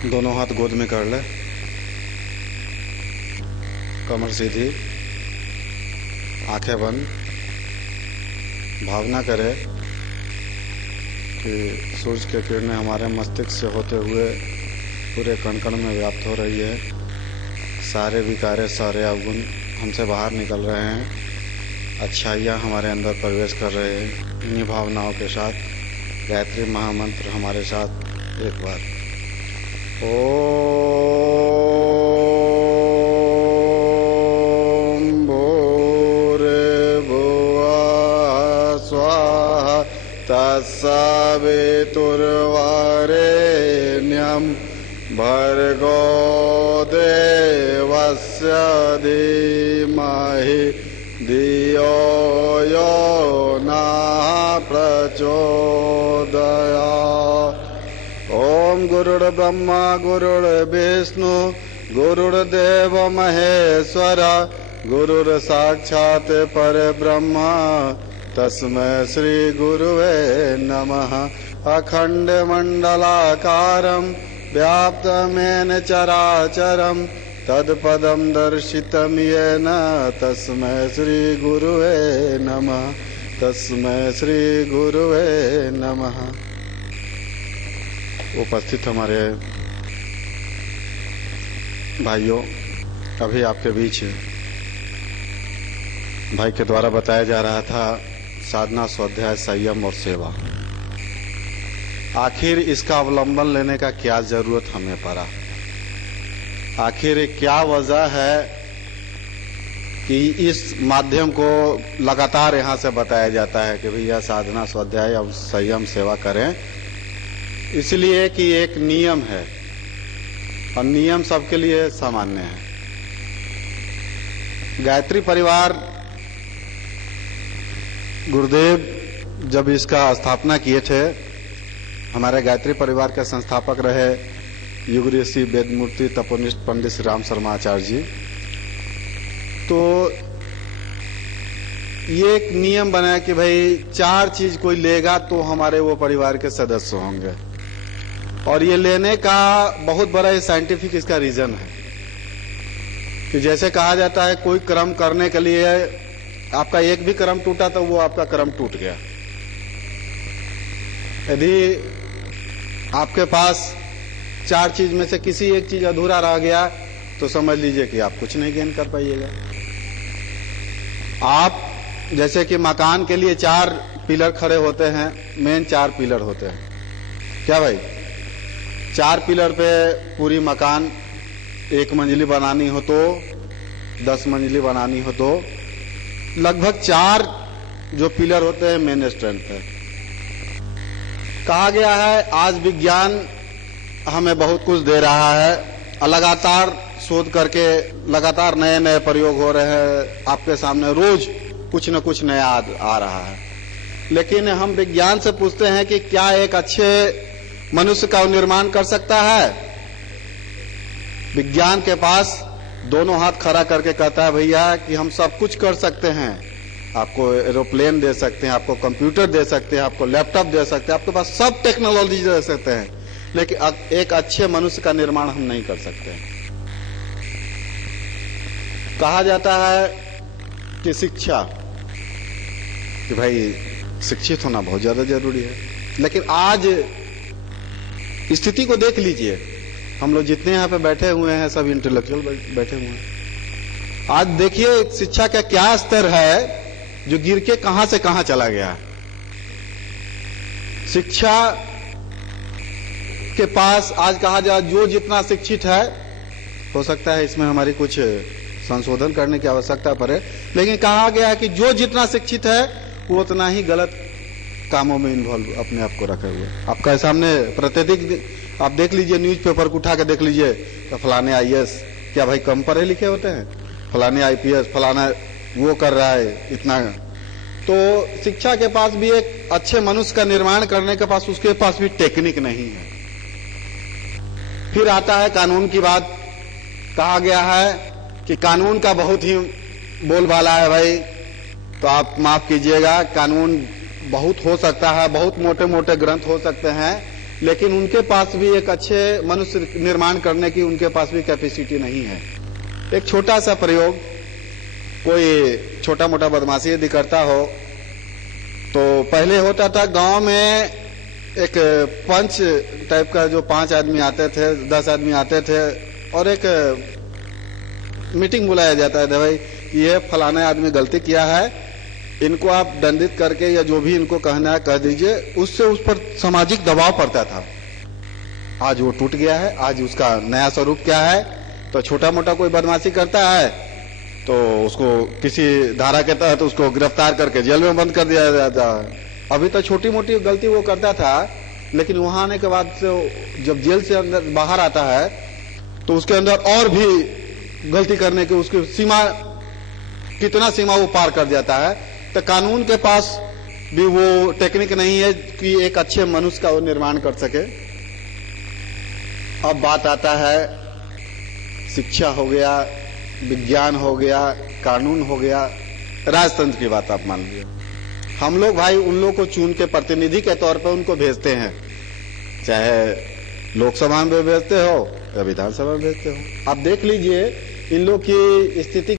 दोनों हाथ गोद में कर ले, कमर सीधी, आंखें बंद। भावना करे कि सूरज की किरणें हमारे मस्तिष्क से होते हुए पूरे कण कण में व्याप्त हो रही है। सारे विकारे, सारे अवगुण हमसे बाहर निकल रहे हैं, अच्छाइयाँ हमारे अंदर प्रवेश कर रहे हैं। इन्हीं भावनाओं के साथ गायत्री महामंत्र हमारे साथ एक बार। ओम भूर्भुवः स्वः तत्सवितुर्वरेण्यं भर्गो देवस्य धीमहि धियो यो नः प्रचोदयात्। ओम गुरुर्ब्रह्मा गुरुर्विष्णु गुरुर्देव महेश्वर गुरुर्साक्षात् परब्रह्म तस्मै श्री गुरुवे नमः। अखण्डमण्डलाकारं व्याप्तमेन चराचरं तत्पदं दर्शितं येन तस्मै श्री गुरुवे नमः। तस्मै श्री गुरुवे नमः। उपस्थित हमारे भाइयों, अभी आपके बीच भाई के द्वारा बताया जा रहा था साधना, स्वाध्याय, संयम और सेवा। आखिर इसका अवलंबन लेने का क्या जरूरत हमें पड़ा? आखिर क्या वजह है कि इस माध्यम को लगातार यहाँ से बताया जाता है कि भैया साधना, स्वाध्याय और संयम, सेवा करें? इसलिए कि एक नियम है और नियम सबके लिए सामान्य है। गायत्री परिवार, गुरुदेव जब इसका स्थापना किए थे, हमारे गायत्री परिवार के संस्थापक रहे युग ऋषि वेदमूर्ति तपोनिष्ठ पंडित श्री राम शर्मा आचार्य जी। तो ये एक नियम बनाया कि भाई 4 चीज कोई लेगा तो हमारे वो परिवार के सदस्य होंगे। और ये लेने का बहुत बड़ा साइंटिफिक इसका रीजन है कि जैसे कहा जाता है कोई कर्म करने के लिए आपका एक भी कर्म टूटा तो वो आपका कर्म टूट गया। यदि आपके पास 4 चीज में से किसी एक चीज अधूरा रह गया तो समझ लीजिए कि आप कुछ नहीं गेन कर पाइएगा। आप जैसे कि मकान के लिए 4 पिलर खड़े होते हैं, मेन 4 पिलर होते हैं। क्या भाई? 4 पिलर पे पूरी मकान 1 मंजिली बनानी हो तो 10 मंजिली बनानी हो तो लगभग 4 जो पिलर होते हैं मेन स्ट्रेंथ है। कहा गया है आज विज्ञान हमें बहुत कुछ दे रहा है, लगातार शोध करके लगातार नए नए प्रयोग हो रहे हैं, आपके सामने रोज कुछ न कुछ नया आ रहा है। लेकिन हम विज्ञान से पूछते हैं कि क्या एक अच्छे मनुष्य का निर्माण कर सकता है? विज्ञान के पास दोनों हाथ खड़ा करके कहता है भैया कि हम सब कुछ कर सकते हैं। आपको एरोप्लेन दे सकते हैं, आपको कंप्यूटर दे सकते हैं, आपको लैपटॉप दे सकते हैं, आपके पास सब टेक्नोलॉजी दे सकते हैं, लेकिन एक अच्छे मनुष्य का निर्माण हम नहीं कर सकते। कहा जाता है कि शिक्षा, कि भाई शिक्षित होना बहुत ज्यादा जरूरी है। लेकिन आज स्थिति को देख लीजिए, हम लोग जितने यहाँ पे बैठे हुए हैं सब इंटेलेक्चुअल बैठे हुए हैं। आज देखिए शिक्षा का क्या स्तर है जो गिर के कहां से कहां चला गया है। शिक्षा के पास आज कहा जाए जो जितना शिक्षित है, हो सकता है इसमें हमारी कुछ संशोधन करने की आवश्यकता पड़े, लेकिन कहा गया है कि जो जितना शिक्षित है वो उतना ही गलत कामों में इन्वॉल्व अपने आप को रखे हुए। आपका सामने प्रतिदिन आप देख लीजिए, न्यूज़पेपर को उठा के देख लीजिए तो फलाने आईएएस, क्या भाई कम पढ़े लिखे होते हैं? फलाने आईपीएस, फलाना वो कर रहा है इतना। तो शिक्षा के पास भी एक अच्छे मनुष्य का निर्माण करने के पास उसके पास भी टेक्निक नहीं है। फिर आता है कानून की बात। कहा गया है कि कानून का बहुत ही बोलबाला है भाई, तो आप माफ कीजिएगा, कानून बहुत हो सकता है, बहुत मोटे मोटे ग्रंथ हो सकते हैं, लेकिन उनके पास भी एक अच्छे मनुष्य निर्माण करने की उनके पास भी कैपेसिटी नहीं है। एक छोटा सा प्रयोग, कोई छोटा मोटा बदमाशी यदि करता हो तो पहले होता था गांव में एक पंच टाइप का, जो 5 आदमी आते थे, 10 आदमी आते थे और एक मीटिंग बुलाया जाता है, भाई ये फलाना आदमी गलती किया है, इनको आप दंडित करके या जो भी इनको कहना है कह दीजिए। उससे उस पर सामाजिक दबाव पड़ता था। आज वो टूट गया है, आज उसका नया स्वरूप क्या है, तो छोटा मोटा कोई बदमाशी करता है तो उसको किसी धारा के तहत उसको गिरफ्तार करके जेल में बंद कर दिया जाता है। अभी तो छोटी मोटी गलती वो करता था, लेकिन वहां आने के बाद से जब जेल से अंदर बाहर आता है तो उसके अंदर और भी गलती करने की उसकी सीमा, कितना सीमा वो पार कर जाता है। तो कानून के पास भी वो टेक्निक नहीं है कि एक अच्छे मनुष्य का वो निर्माण कर सके। अब बात आता है शिक्षा हो गया, विज्ञान हो गया, कानून हो गया, राजतंत्र की बात आप मान लीजिए। हम लोग भाई उन लोग को चुन के प्रतिनिधि के तौर पर उनको भेजते हैं, चाहे लोकसभा में भेजते हो या विधानसभा में भेजते हो। आप देख लीजिए इन लोग की स्थिति